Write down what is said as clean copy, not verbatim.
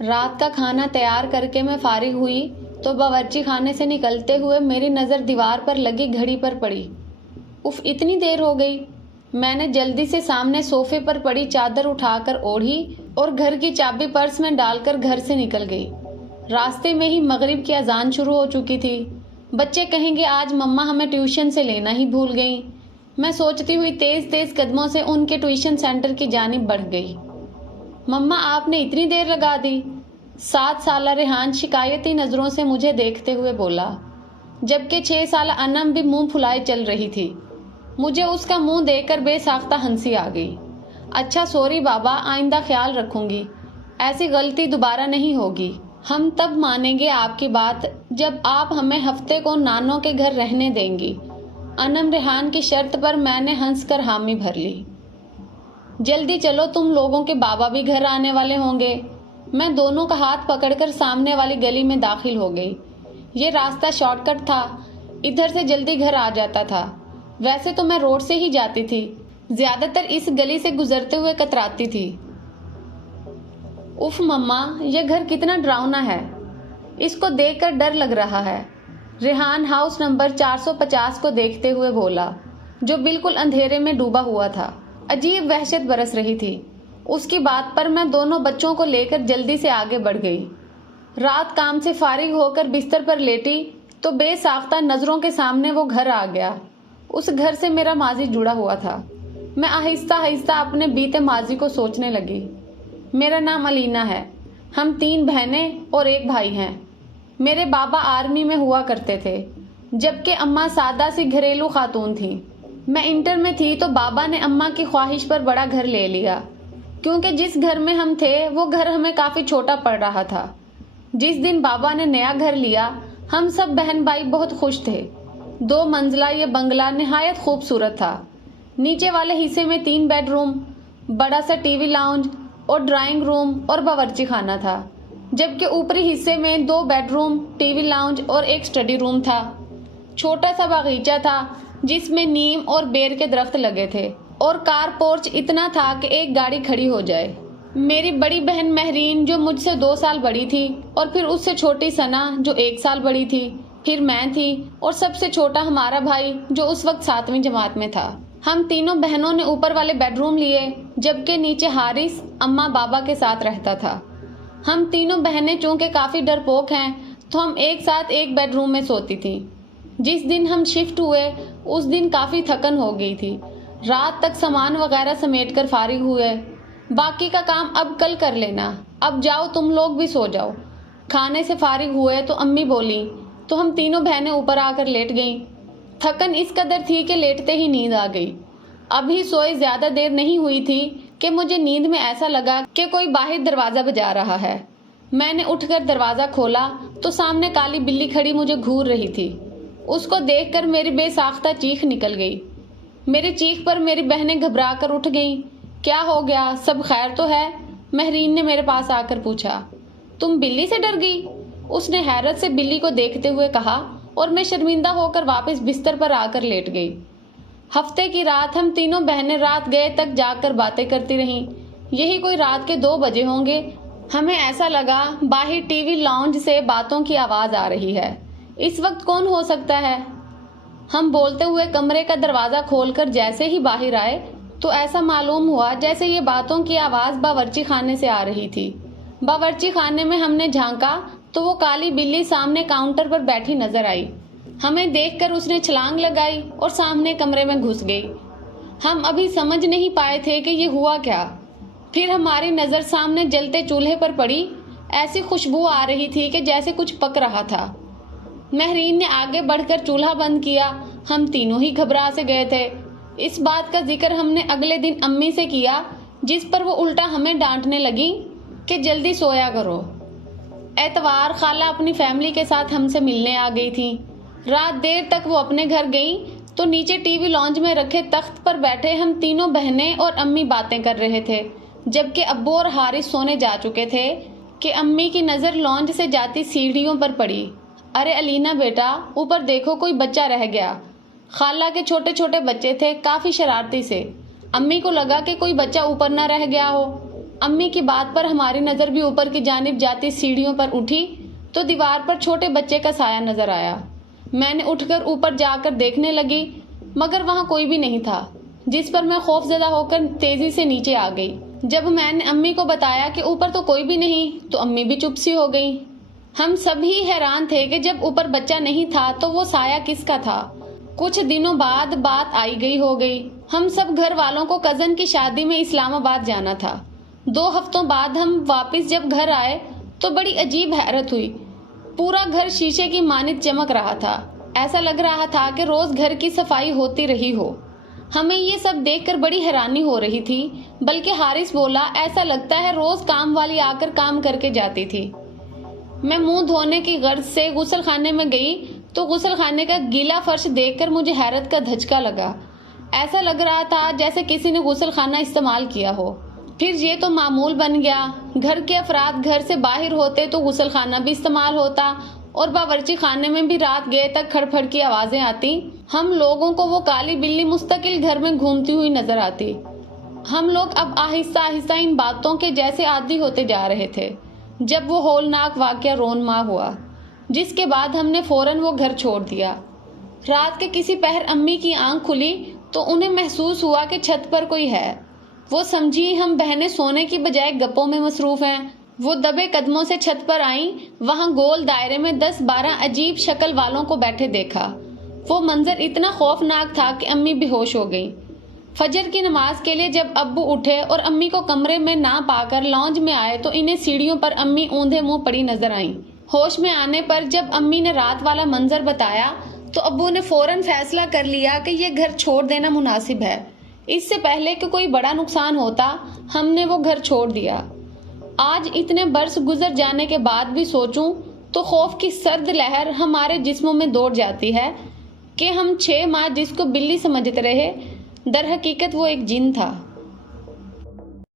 رات کا کھانا تیار کر کے میں فارغ ہوئی تو باورچی خانے سے نکلتے ہوئے میری نظر دیوار پر لگی گھڑی پر پڑی۔ اف، اتنی دیر ہو گئی۔ میں نے جلدی سے سامنے صوفے پر پڑی چادر اٹھا کر اوڑھی اور گھر کی چابی پرس میں ڈال کر گھر سے نکل گئی۔ راستے میں ہی مغرب کی اذان شروع ہو چکی تھی۔ بچے کہیں گے آج مما ہمیں ٹیوشن سے لینا ہی بھول گئیں۔ میں سوچتی ہوئی تیز تیز قدموں سے ان کے ٹیوشن سینٹر کی جانب بڑھ گئی۔ مما آپ نے اتنی دیر لگا دی؟ 7 سالہ ریحان شکایتی نظروں سے مجھے دیکھتے ہوئے بولا، جبکہ 6 سالہ انم بھی منہ پھلائے چل رہی تھی۔ مجھے اس کا منہ دیکھ کر بے ساختہ ہنسی آ گئی۔ اچھا سوری بابا، آئندہ خیال رکھوں گی، ایسی غلطی دوبارہ نہیں ہوگی۔ ہم تب مانیں گے آپ کی بات جب آپ ہمیں ہفتے کو نانوں کے گھر رہنے دیں گی۔ انم ریحان کی شرط پر میں نے ہنس کر حامی بھر لی۔ جلدی چلو، تم لوگوں کے بابا بھی گھر آنے والے ہوں گے۔ میں دونوں کا ہاتھ پکڑ کر سامنے والی گلی میں داخل ہو گئی۔ یہ راستہ شارٹ کٹ تھا، ادھر سے جلدی گھر آ جاتا تھا۔ ویسے تو میں روڈ سے ہی جاتی تھی، زیادہ تر اس گلی سے گزرتے ہوئے کتراتی تھی۔ اف مما، یہ گھر کتنا ڈراؤنا ہے، اس کو دیکھ کر ڈر لگ رہا ہے۔ ریحان ہاؤس نمبر 450 کو دیکھتے ہوئے بولا، جو بالکل اندھیرے میں ڈوبا ہوا تھا۔ عجیب وحشت برس رہی تھی۔ اس کی بات پر میں دونوں بچوں کو لے کر جلدی سے آگے بڑھ گئی۔ رات کام سے فارغ ہو کر بستر پر لیٹی تو بے ساختہ نظروں کے سامنے وہ گھر آ گیا۔ اس گھر سے میرا ماضی جڑا ہوا تھا۔ میں آہستہ آہستہ اپنے بیتے ماضی کو سوچنے لگی۔ میرا نام علینا ہے، ہم 3 بہنیں اور 1 بھائی ہیں۔ میرے بابا آرمی میں ہوا کرتے تھے، جبکہ اماں سادہ سی گھریلو خاتون تھیں۔ میں انٹر میں تھی تو بابا نے اماں کی خواہش پر بڑا گھر لے لیا، کیونکہ جس گھر میں ہم تھے وہ گھر ہمیں کافی چھوٹا پڑ رہا تھا۔ جس دن بابا نے نیا گھر لیا ہم سب بہن بھائی بہت خوش تھے۔ 2 منزلہ یہ بنگلہ نہایت خوبصورت تھا۔ نیچے والے حصے میں 3 بیڈ روم، بڑا سا ٹی وی لاؤنج اور ڈرائنگ روم اور باورچی خانہ تھا، جبکہ اوپری حصے میں 2 bed room, T V lounge اور 1 اسٹڈی روم تھا۔ چھوٹا سا باغیچہ تھا جس میں نیم اور بیر کے درخت لگے تھے، اور کار پورچ اتنا تھا کہ 1 گاڑی کھڑی ہو جائے۔ میری بڑی بہن مہرین جو مجھ سے 2 سال بڑی تھی، اور پھر اس سے چھوٹی ثنا جو 1 سال بڑی تھی، پھر میں تھی، اور سب سے چھوٹا ہمارا بھائی جو اس وقت 7ویں جماعت میں تھا۔ ہم تینوں بہنوں نے اوپر والے بیڈ روم لیے، جبکہ نیچے حارث اماں بابا کے ساتھ رہتا تھا۔ ہم تینوں بہنیں چونکہ کافی ڈرپوک ہیں تو ہم ایک ساتھ ایک بیڈ روم میں سوتی تھیں۔ جس دن ہم شفٹ ہوئے اس دن کافی تھکن ہو گئی تھی۔ رات تک سامان وغیرہ سمیٹ کر فارغ ہوئے۔ باقی کا کام اب کل کر لینا، اب جاؤ تم لوگ بھی سو جاؤ۔ کھانے سے فارغ ہوئے تو امی بولی تو ہم تینوں بہنیں اوپر آ کر لیٹ گئیں۔ تھکن اس قدر تھی کہ لیٹتے ہی نیند آ گئی۔ ابھی سوئے زیادہ دیر نہیں ہوئی تھی کہ مجھے نیند میں ایسا لگا کہ کوئی باہر دروازہ بجا رہا ہے۔ میں نے اٹھ کر دروازہ کھولا تو سامنے کالی بلی کھڑی مجھے گھور رہی تھی۔ اس کو دیکھ کر میری بے ساختہ چیخ نکل گئی۔ میری چیخ پر میری بہنیں گھبرا کر اٹھ گئیں۔ کیا ہو گیا، سب خیر تو ہے؟ مہرین نے میرے پاس آ کر پوچھا۔ تم بلی سے ڈر گئی؟ اس نے حیرت سے بلی کو دیکھتے ہوئے کہا، اور میں شرمندہ ہو کر واپس بستر پر آ کر لیٹ گئی۔ ہفتے کی رات ہم تینوں بہنیں رات گئے تک جاگ کر باتیں کرتی رہیں۔ یہی کوئی رات کے 2 بجے ہوں گے۔ ہمیں ایسا لگا باہر ٹی وی لاؤنج سے باتوں کی آواز آ رہی ہے۔ اس وقت کون ہو سکتا ہے؟ ہم بولتے ہوئے کمرے کا دروازہ کھول کر جیسے ہی باہر آئے تو ایسا معلوم ہوا جیسے یہ باتوں کی آواز باورچی خانے سے آ رہی تھی۔ باورچی خانے میں ہم نے جھانکا تو وہ کالی بلی سامنے کاؤنٹر پر بیٹھی نظر آئی۔ ہمیں دیکھ کر اس نے چھلانگ لگائی اور سامنے کمرے میں گھس گئی۔ ہم ابھی سمجھ نہیں پائے تھے کہ یہ ہوا کیا۔ پھر ہماری نظر سامنے جلتے چولہے پر پڑی۔ ایسی خوشبو آ رہی تھی کہ جیسے کچھ پک رہا تھا۔ مہرین نے آگے بڑھ کر چولہا بند کیا۔ ہم تینوں ہی گھبرا سے گئے تھے۔ اس بات کا ذکر ہم نے اگلے دن امی سے کیا، جس پر وہ الٹا ہمیں ڈانٹنے لگی کہ جلدی سویا کرو۔ اتوار خالہ اپنی فیملی کے ساتھ ہم سے ملنے آ گئی تھی۔ رات دیر تک وہ اپنے گھر گئیں تو نیچے ٹی وی لاؤنج میں رکھے تخت پر بیٹھے ہم تینوں بہنیں اور امی باتیں کر رہے تھے، جبکہ ابو اور حارث سونے جا چکے تھے کہ امی کی نظر لاؤنج سے جاتی سیڑھیوں پر پڑی۔ ارے علینا بیٹا، اوپر دیکھو کوئی بچہ رہ گیا۔ خالہ کے چھوٹے چھوٹے بچے تھے، کافی شرارتی سے۔ امی کو لگا کہ کوئی بچہ اوپر نہ رہ گیا ہو۔ امی کی بات پر ہماری نظر بھی اوپر کی جانب جاتی سیڑھیوں پر اٹھی تو دیوار پر چھوٹے بچے کا سایہ نظر آیا۔ میں نے اٹھ کر اوپر جا کر دیکھنے لگی مگر وہاں کوئی بھی نہیں تھا، جس پر میں خوف زدہ ہو کر تیزی سے نیچے آ گئی۔ جب میں نے امی کو بتایا کہ اوپر تو کوئی بھی نہیں تو امی بھی چپ سی ہو گئی۔ ہم سب ہی حیران تھے کہ جب اوپر بچہ نہیں تھا تو وہ سایہ کس کا تھا۔ کچھ دنوں بعد بات آئی گئی ہو گئی۔ ہم سب گھر والوں کو کزن کی شادی میں اسلام آباد جانا تھا۔ 2 ہفتوں بعد ہم واپس جب گھر آئے تو بڑی عجیب حیرت ہوئی۔ پورا گھر شیشے کی مانند چمک رہا تھا، ایسا لگ رہا تھا کہ روز گھر کی صفائی ہوتی رہی ہو۔ ہمیں یہ سب دیکھ کر بڑی حیرانی ہو رہی تھی، بلکہ حارث بولا ایسا لگتا ہے روز کام والی آ کر کام کر کے جاتی تھی۔ میں منہ دھونے کی غرض سے غسل خانے میں گئی تو غسل خانے کا گیلا فرش دیکھ کر مجھے حیرت کا دھچکا لگا۔ ایسا لگ رہا تھا جیسے کسی نے غسل خانہ استعمال کیا ہو۔ پھر یہ تو معمول بن گیا، گھر کے افراد گھر سے باہر ہوتے تو غسل خانہ بھی استعمال ہوتا اور باورچی خانے میں بھی رات گئے تک کھڑ پھڑ کی آوازیں آتی۔ ہم لوگوں کو وہ کالی بلی مستقل گھر میں گھومتی ہوئی نظر آتی۔ ہم لوگ اب آہستہ آہستہ ان باتوں کے جیسے عادی ہوتے جا رہے تھے جب وہ ہولناک واقعہ رونما ہوا، جس کے بعد ہم نے فوراً وہ گھر چھوڑ دیا۔ رات کے کسی پہر امی کی آنکھ کھلی تو انہیں محسوس ہوا کہ چھت پر کوئی ہے۔ وہ سمجھی ہم بہنیں سونے کی بجائے گپوں میں مصروف ہیں۔ وہ دبے قدموں سے چھت پر آئیں، وہاں گول دائرے میں 10-12 عجیب شکل والوں کو بیٹھے دیکھا۔ وہ منظر اتنا خوفناک تھا کہ امی بے ہوش ہو گئی۔ فجر کی نماز کے لیے جب ابو اٹھے اور امی کو کمرے میں نہ پا کر لاؤنج میں آئے تو انہیں سیڑھیوں پر امی اوندھے منہ پڑی نظر آئیں۔ ہوش میں آنے پر جب امی نے رات والا منظر بتایا تو ابو نے فوراً فیصلہ کر لیا کہ یہ گھر چھوڑ دینا مناسب ہے۔ اس سے پہلے کہ کوئی بڑا نقصان ہوتا ہم نے وہ گھر چھوڑ دیا۔ آج اتنے برس گزر جانے کے بعد بھی سوچوں تو خوف کی سرد لہر ہمارے جسموں میں دوڑ جاتی ہے کہ ہم 6 ماہ جس کو بلی سمجھتے رہے، در حقیقت وہ ایک جن تھا۔